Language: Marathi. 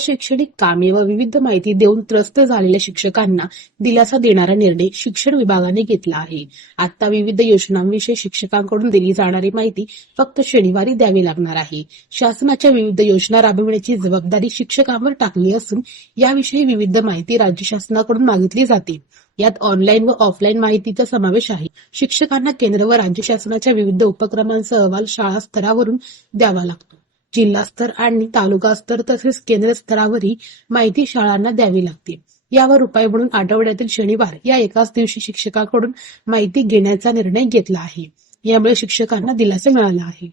अशैक्षणिक कामे व विविध माहिती देऊन त्रस्त झालेल्या शिक्षकांना दिलासा देणारा निर्णय शिक्षण विभागाने घेतला आहे. आता विविध योजनांविषयी शिक्षकांकडून दिली जाणारी माहिती फक्त शनिवारी द्यावी लागणार आहे. शासनाच्या विविध योजना राबविण्याची जबाबदारी शिक्षकांवर टाकली असून याविषयी विविध माहिती राज्य शासनाकडून मागितली जाते. यात ऑनलाईन व ऑफलाईन माहितीचा समावेश आहे. शिक्षकांना केंद्र व राज्य शासनाच्या विविध उपक्रमांचा अहवाल शाळा स्तरावरून द्यावा लागतो. जिल्हा स्तर आणि तालुका स्तर तसेच केंद्र स्तरावरही माहिती शाळांना द्यावी लागते. यावर उपाय म्हणून आठवड्यातील शनिवार या एकाच दिवशी शिक्षकांकडून माहिती घेण्याचा निर्णय घेतला आहे. यामुळे शिक्षकांना दिलासा मिळाला आहे.